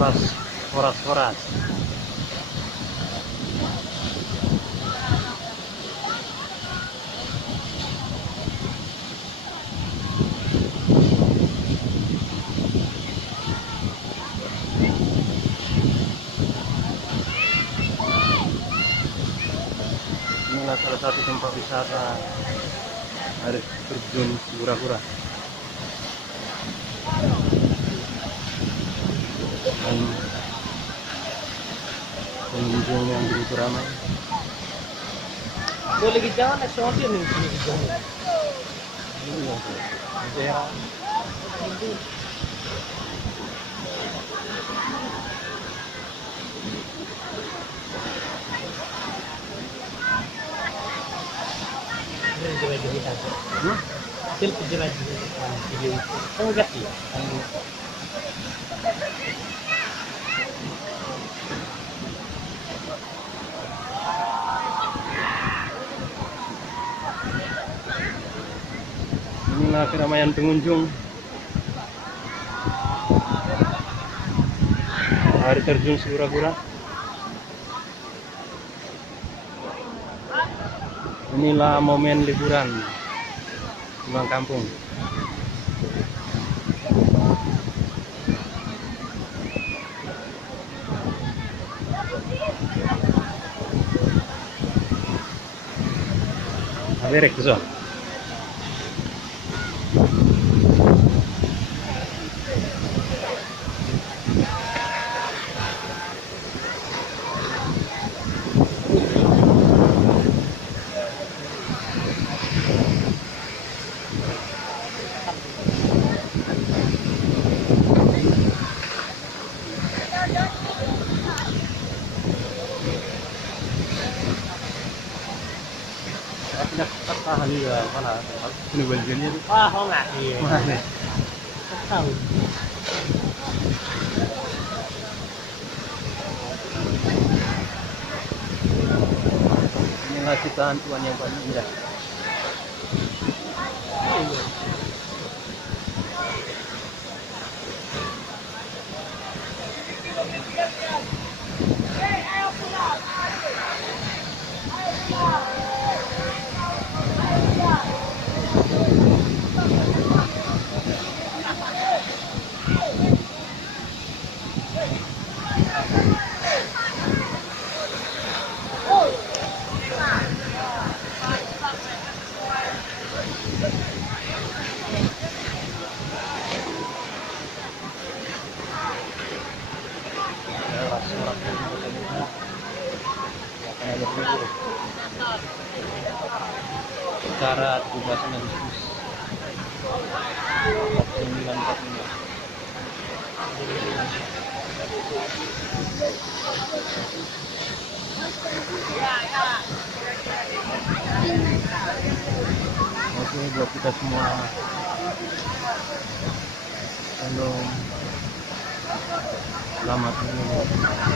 Foras. Inilah salah satu tempat wisata air terjun Sigura-gura. Dan pengunjung yang begitu ramai. Boleh kita jalan naik sortir nih sini kita. Ini yang daerah Coba kita. Hasil pejabat video itu. Kamu ganti. inilah keramaian pengunjung air terjun Sigura-gura. Inilah momen liburan pulang kampung. Alerek tuh. Tahan ya mana ini bagiannya tuh Wah, kok nggak? Iya. mana Tahu. inilah ciptaan Tuhan yang paling indah. Secara 17 Agustus 1945. Oke, buat kita semua selamat menunggu.